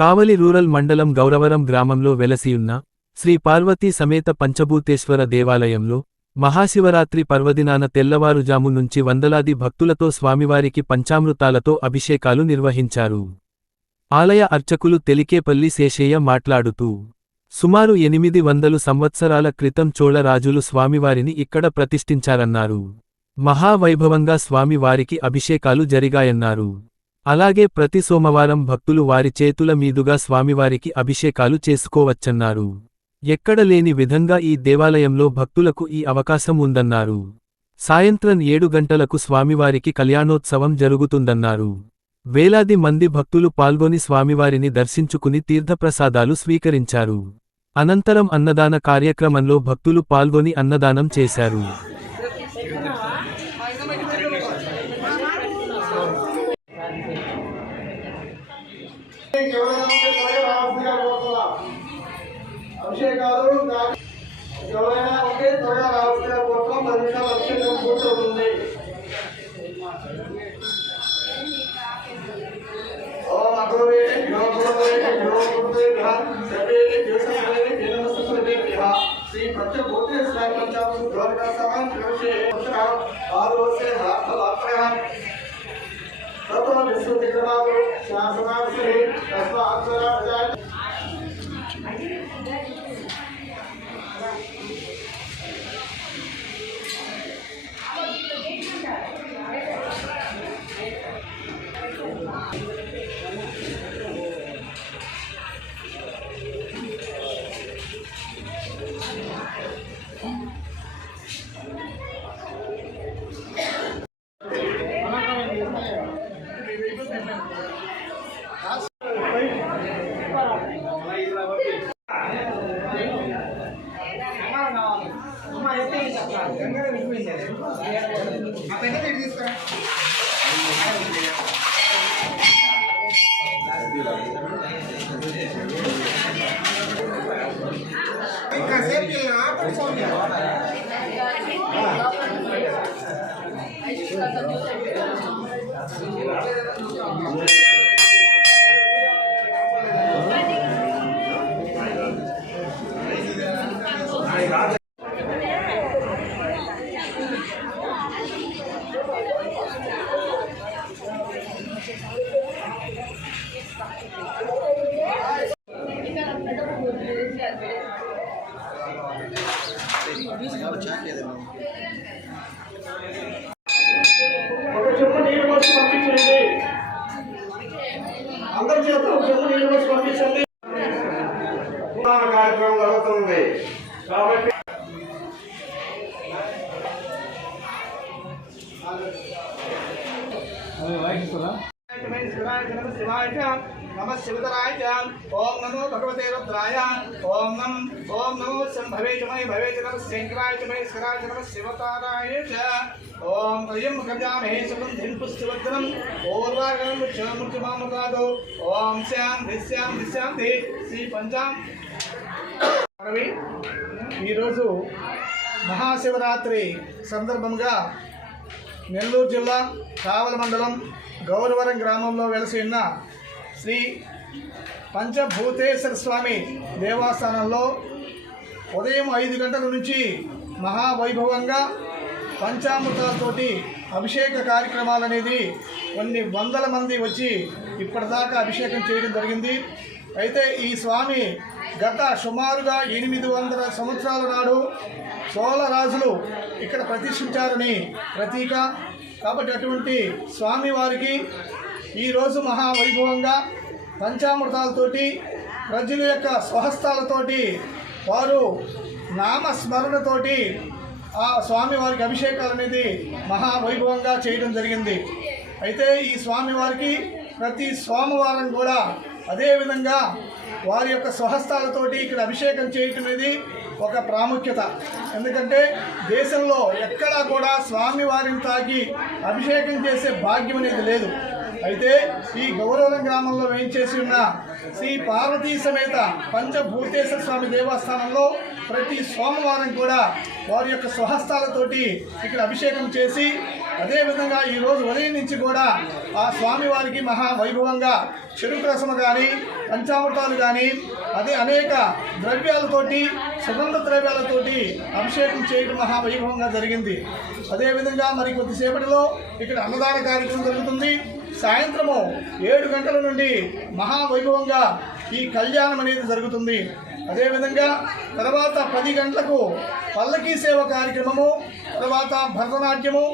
కావలి rural మండలం గౌరవరం గ్రామంలో వెలసియున్న శ్రీ పార్వతీ సమేత పంచభూతేశ్వర దేవాలయంలో మహాశివరాత్రి పర్వదినాన తెల్లవారుజాము నుంచి వందలాది భక్తులతో స్వామివారికి పంచామృతాలతో అభిషేకాలు నిర్వహించారు. ఆలయ అర్చకులు తెలికేపల్లి శేషయ్య మాట్లాడుతూ సుమారు 800 సంవత్సరాల క్రితం చోళ రాజులు స్వామివారిని ఇక్కడ ప్రతిష్ఠించారన్నారు. మహావైభవంగా స్వామివారికి అభిషేకాలు జరిగాయన్నారు. అలాగే ప్రతి సోమవారం భక్తులు వారి చేతుల మీదుగా స్వామివారికి అభిషేకాలు చేసుకోవచ్చన్నారు. ఎక్కడ లేని విధంగా ఈ దేవాలయంలో భక్తులకు ఈ అవకాశం ఉందన్నారు. సాయంత్రం 7 గంటలకు స్వామివారికి కళ్యాణోత్సవం జరుగుతుందన్నారు. వేలాది మంది భక్తులు పాల్గొని స్వామివారిని దర్శించుకుని తీర్థప్రసాదాలు స్వీకరించారు. అనంతరం అన్నదాన కార్యక్రమంలో భక్తులు పాల్గొని అన్నదానం చేశారు. కార్యక్రమం జరుగుతుంది కాబట్టి नमः शिवतराय ओम नमो भगवते रुद्राय ओम नमो शंभवे च महे भवे च नमः शंकराय च महे शराय च नमः शिवताराय च ओम अयं गजामहे सुगंधिं पुष्टिवर्धनम् ओर्वागं क्षमृत्यमामृतादो ओम शांति श्री पंचाम రవి ఈరోజు మహాశివరాత్రి సందర్భంగా నెల్లూరు జిల్లా కావలి మండలం గౌరవరం గ్రామంలో వెలసి ఉన్న శ్రీ పంచభూతేశ్వర స్వామి దేవస్థానంలో ఉదయం 5 గంటల నుంచి మహావైభవంగా పంచామృతాలతోటి అభిషేక కార్యక్రమాలు అనేది కొన్ని వందల మంది వచ్చి ఇప్పటిదాకా అభిషేకం చేయడం జరిగింది. అయితే ఈ స్వామి గత సుమారుగా 800 సంవత్సరాల నాడు చోళ రాజులు ఇక్కడ ప్రతిష్ఠించారని ప్రతీక. కాబట్టి అటువంటి స్వామివారికి ఈరోజు మహావైభవంగా పంచామృతాలతోటి ప్రజల యొక్క స్వహస్తాలతోటి వారు నామస్మరణతోటి ఆ స్వామివారికి అభిషేకాలు అనేది మహావైభవంగా చేయడం జరిగింది. అయితే ఈ స్వామివారికి ప్రతి సోమవారం కూడా అదేవిధంగా వారి యొక్క స్వహస్తాలతోటి ఇక్కడ అభిషేకం చేయటం అనేది ఒక ప్రాముఖ్యత. ఎందుకంటే దేశంలో ఎక్కడా కూడా స్వామివారిని తాకి అభిషేకం చేసే భాగ్యం అనేది లేదు. అయితే ఈ గౌరవరం గ్రామంలో వేయించేసి ఉన్న శ్రీ పార్వతీ సమేత పంచభూతేశ్వర స్వామి దేవస్థానంలో ప్రతి సోమవారం కూడా వారి యొక్క స్వహస్తాలతోటి ఇక్కడ అభిషేకం చేసి అదేవిధంగా ఈరోజు ఉదయం నుంచి కూడా ఆ స్వామివారికి మహావైభవంగా చెరుకు రసము కానీ పంచామృతాలు కానీ అదే అనేక ద్రవ్యాలతోటి సుగంధ ద్రవ్యాలతోటి అభిషేకం చేయడం మహావైభవంగా జరిగింది. అదేవిధంగా మరి కొద్దిసేపటిలో ఇక్కడ అన్నదాన కార్యక్రమం జరుగుతుంది. సాయంత్రము 7 గంటల నుండి మహావైభవంగా ఈ కళ్యాణం అనేది జరుగుతుంది. అదేవిధంగా తర్వాత 10 గంటలకు పల్లకీ సేవ కార్యక్రమము, తర్వాత భరతనాట్యము,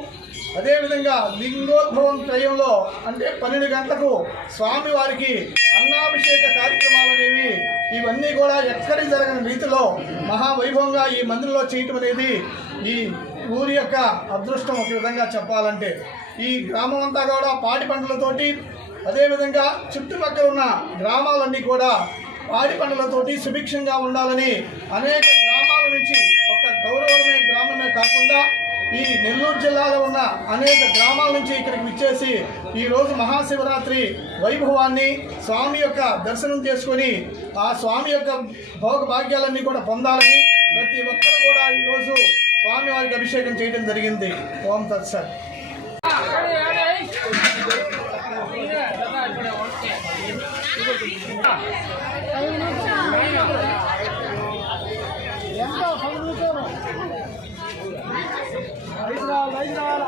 అదేవిధంగా లింగోద్భవం టైంలో అంటే 12 గంటలకు స్వామివారికి అన్నాభిషేక కార్యక్రమాలు అనేవి ఇవన్నీ కూడా ఎక్కడి జరగని రీతిలో మహావైభవంగా ఈ మందిరంలో చేయటం అనేది ఈ ఊరి యొక్క అదృష్టం. ఒక విధంగా చెప్పాలంటే ఈ గ్రామం అంతా కూడా పాడి పంటలతోటి, అదేవిధంగా చుట్టుపక్కల ఉన్న గ్రామాలన్నీ కూడా పాడి పంటలతోటి సుభిక్షంగా ఉండాలని అనేక గ్రామాల నుంచి ఒక గౌరవమే గ్రామమే కాకుండా ఈ నెల్లూరు జిల్లాలో ఉన్న అనేక గ్రామాల నుంచి ఇక్కడికి విచ్చేసి ఈరోజు మహాశివరాత్రి వైభవాన్ని స్వామి యొక్క దర్శనం చేసుకొని ఆ స్వామి యొక్క భోగ భాగ్యాలన్నీ కూడా పొందాలని ప్రతి ఒక్కరు కూడా ఈరోజు స్వామివారికి అభిషేకం చేయడం జరిగింది. ఓం తత్సత్. లైన్ రావాలా